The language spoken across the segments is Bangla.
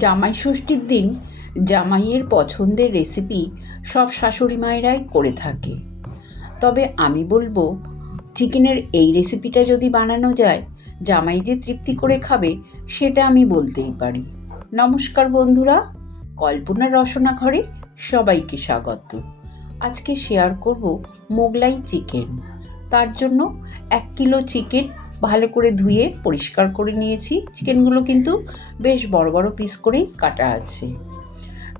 জামাই ষষ্ঠীর দিন জামাইয়ের পছন্দের রেসিপি সব শাশুড়ি মায়েরাই করে থাকে। তবে আমি বলবো, চিকেনের এই রেসিপিটা যদি বানানো যায়, জামাই যে তৃপ্তি করে খাবে সেটা আমি বলতেই পারি। নমস্কার বন্ধুরা, কল্পনার রসনা ঘরে সবাইকে স্বাগত। আজকে শেয়ার করব মোগলাই চিকেন। তার জন্য 1 কিলো চিকেন ভালো করে ধুয়ে পরিষ্কার করে নিয়েছি। চিকেনগুলো কিন্তু বেশ বড় বড় পিস করেই কাটা আছে।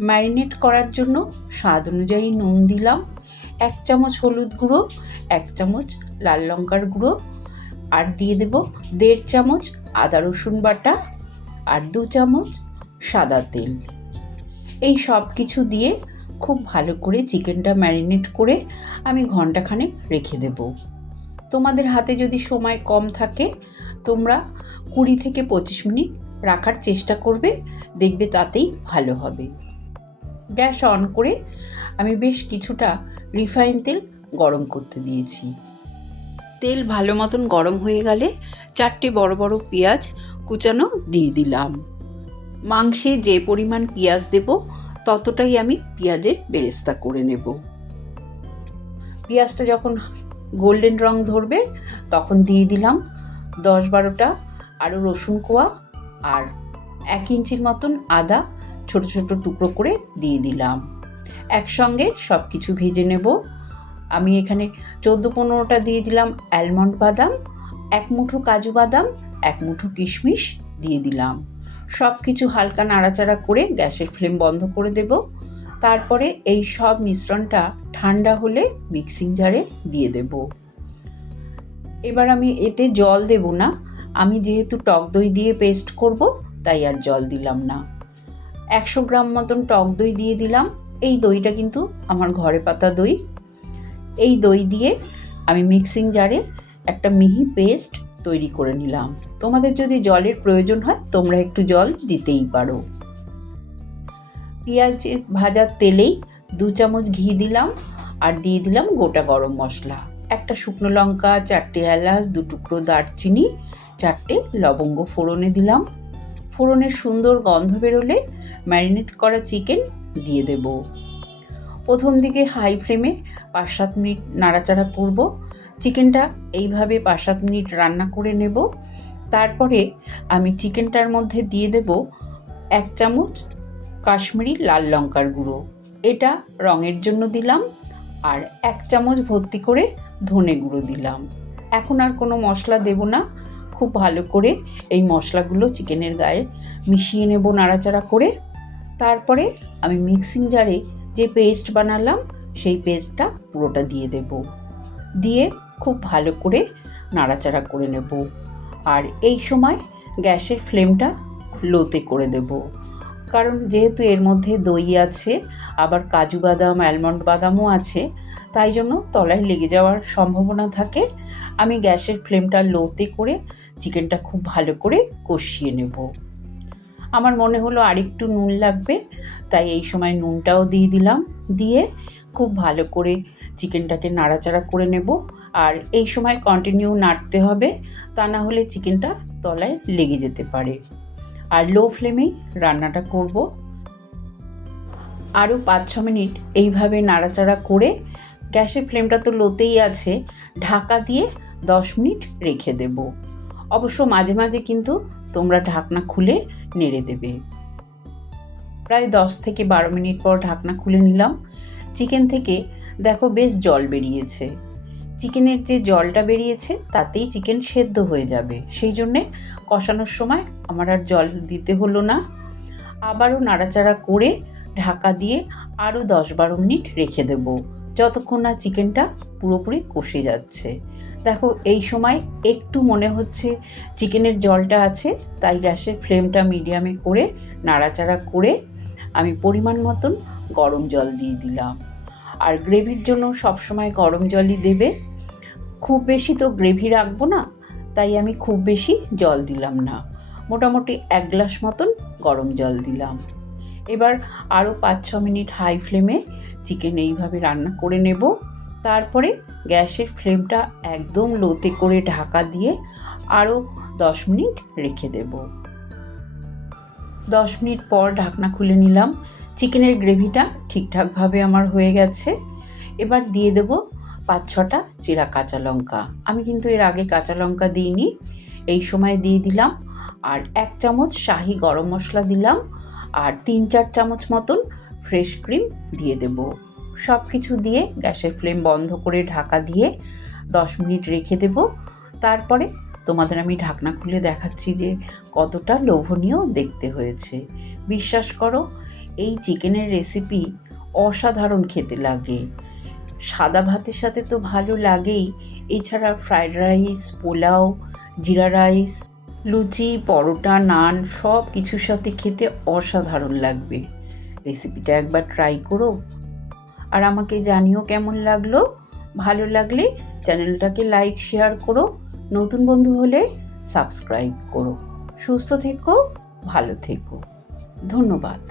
ম্যারিনেট করার জন্য স্বাদ অনুযায়ী নুন দিলাম, 1 চামচ হলুদ গুঁড়ো, 1 চামচ লাল লঙ্কার গুঁড়ো, আর দিয়ে দেব 1.5 চামচ আদা রসুন বাটা আর 2 চামচ সাদা তেল। এই সব কিছু দিয়ে খুব ভালো করে চিকেনটা ম্যারিনেট করে আমি ঘন্টাখানেক রেখে দেব। তোমাদের হাতে যদি সময় কম থাকে, তোমরা 20 থেকে 25 মিনিট রাখার চেষ্টা করবে, দেখবে তাতেই ভালো হবে। গ্যাস অন করে আমি বেশ কিছুটা রিফাইন তেল গরম করতে দিয়েছি। তেল ভালো মতন গরম হয়ে গেলে 4টে বড় বড় পেঁয়াজ কুচানো দিয়ে দিলাম। মাংসে যে পরিমাণ পেঁয়াজ দেব ততটাই আমি পেঁয়াজের বেরেস্তা করে নেব। পেঁয়াজটা যখন গোল্ডেন রং ধরবে তখন দিয়ে দিলাম 10-12টা আরও রসুন কোয়া আর 1 ইঞ্চির মতন আদা ছোট ছোট টুকরো করে দিয়ে দিলাম। একসঙ্গে সব কিছু ভেজে নেব। আমি এখানে 14-15টা দিয়ে দিলাম অ্যালমন্ড বাদাম, 1 মুঠো কাজু বাদাম, 1 মুঠো কিশমিশ দিয়ে দিলাম। সব কিছু হালকা নাড়াচাড়া করে গ্যাসের ফ্লেম বন্ধ করে দেব। তারপরে এই সব মিশ্রণটা ঠান্ডা হলে মিক্সিং জারে দিয়ে দেব। এবার আমি এতে জল দেব না, আমি যেহেতু টক দই দিয়ে পেস্ট করব তাই আর জল দিলাম না। 100 গ্রাম মতন টক দই দিয়ে দিলাম। এই দইটা কিন্তু আমার ঘরে পাতা দই। এই দই দিয়ে আমি মিক্সিং জারে একটা মিহি পেস্ট তৈরি করে নিলাম। তোমাদের যদি জলের প্রয়োজন হয় তোমরা একটু জল দিতেই পারো। পেঁয়াজের ভাজার তেলেই 2 চামচ ঘি দিলাম আর দিয়ে দিলাম গোটা গরম মশলা, 1টা শুকনো লঙ্কা, 4টে এলাচ, 2 টুকরো দারচিনি, 4টে লবঙ্গ ফোড়নে দিলাম। ফোড়নের সুন্দর গন্ধ বেরোলে ম্যারিনেট করা চিকেন দিয়ে দেব। প্রথম দিকে হাই ফ্লেমে 5-7 মিনিট নাড়াচাড়া করব। চিকেনটা এইভাবে 5-7 মিনিট রান্না করে নেব। তারপরে আমি চিকেনটার মধ্যে দিয়ে দেব 1 চামচ কাশ্মীরি লাল লঙ্কার গুঁড়ো। এটা রঙের জন্য দিলাম। আর 1 চামচ ভর্তি করে ধনে গুঁড়ো দিলাম। এখন আর কোনো মশলা দেব না। খুব ভালো করে এই মশলাগুলো চিকেনের গায়ে মিশিয়ে নেব নাড়াচাড়া করে। তারপরে আমি মিক্সিং জারে যে পেস্ট বানালাম সেই পেস্টটা পুরোটা দিয়ে দেব। দিয়ে খুব ভালো করে নাড়াচাড়া করে নেব। আর এই সময় গ্যাসের ফ্লেমটা লোতে করে দেব, কারণ যেহেতু এর মধ্যে দই আছে, আবার কাজু বাদাম, অ্যালমন্ড বাদামও আছে, তাই জন্য তলায় লেগে যাওয়ার সম্ভাবনা থাকে। আমি গ্যাসের ফ্লেমটা লোতে করে চিকেনটা খুব ভালো করে কষিয়ে নেব। আমার মনে হলো আরেকটু নুন লাগবে, তাই এই সময় নুনটাও দিয়ে দিলাম। দিয়ে খুব ভালো করে চিকেনটাকে নাড়াচাড়া করে নেব। আর এই সময় কন্টিনিউ নাড়তে হবে, তা না হলে চিকেনটা তলায় লেগে যেতে পারে। আর লো ফ্লেমেই রান্নাটা করব। আরও 5-6 মিনিট এইভাবে নাড়াচাড়া করে গ্যাসের ফ্লেমটা তো লোতেই আছে, ঢাকা দিয়ে 10 মিনিট রেখে দেব। অবশ্য মাঝে মাঝে কিন্তু তোমরা ঢাকনা খুলে নেড়ে দেবে। প্রায় 10 থেকে 12 মিনিট পর ঢাকনা খুলে নিলাম। চিকেন থেকে দেখো বেশ জল বেরিয়েছে। চিকেনের যে জলটা বেরিয়েছে তাতেই চিকেন সেদ্ধ হয়ে যাবে, সেই জন্যে কষানোর সময় আমার আর জল দিতে হলো না। আবারও নাড়াচাড়া করে ঢাকা দিয়ে আরও 10-12 মিনিট রেখে দেব, যতক্ষণ না চিকেনটা পুরোপুরি কষে যাচ্ছে। দেখো এই সময় একটু মনে হচ্ছে চিকেনের জলটা আছে, তাই গ্যাসের ফ্লেমটা মিডিয়ামে করে নাড়াচাড়া করে আমি পরিমাণ মতন গরম জল দিয়ে দিলাম। আর গ্রেভির জন্য সবসময় গরম জলই দেবে। খুব বেশি তো গ্রেভি রাখবো না, তাই আমি খুব বেশি জল দিলাম না, মোটামুটি 1 গ্লাস মতন গরম জল দিলাম। এবার আরও 5-6 মিনিট হাই ফ্লেমে চিকেন এইভাবে রান্না করে নেব। তারপরে গ্যাসের ফ্লেমটা একদম লোতে করে ঢাকা দিয়ে আরও 10 মিনিট রেখে দেব। 10 মিনিট পর ঢাকনা খুলে নিলাম। চিকেনের গ্রেভিটা ঠিকঠাকভাবে আমার হয়ে গেছে। এবার দিয়ে দেব 5-6টা চিরা কাঁচা লঙ্কা। আমি কিন্তু এর আগে কাঁচা লঙ্কা দিইনি, এই সময় দিয়ে দিলাম। আর 1 চামচ শাহি গরম মশলা দিলাম, আর 3-4 চামচ মতন ফ্রেশ ক্রিম দিয়ে দেব। সব কিছু দিয়ে গ্যাসের ফ্লেম বন্ধ করে ঢাকা দিয়ে 10 মিনিট রেখে দেব। তারপরে তোমাদের আমি ঢাকনা খুলে দেখাচ্ছি যে কতটা লোভনীয় দেখতে হয়েছে। বিশ্বাস করো, এই চিকেনের রেসিপি অসাধারণ খেতে লাগে। সাদা ভাতের সাথে তো ভালো লাগেই, এছাড়া ফ্রায়েড রাইস, পোলাও, জিরা রাইস, লুচি, পরোটা, নান সব কিছুর সাথে খেতে অসাধারণ লাগবে। রেসিপিটা একবার ট্রাই করো আর আমাকে জানিও কেমন লাগলো। ভালো লাগলে চ্যানেলটাকে লাইক শেয়ার করো, নতুন বন্ধু হলে সাবস্ক্রাইব করো। সুস্থ থেকো, ভালো থেকো। ধন্যবাদ।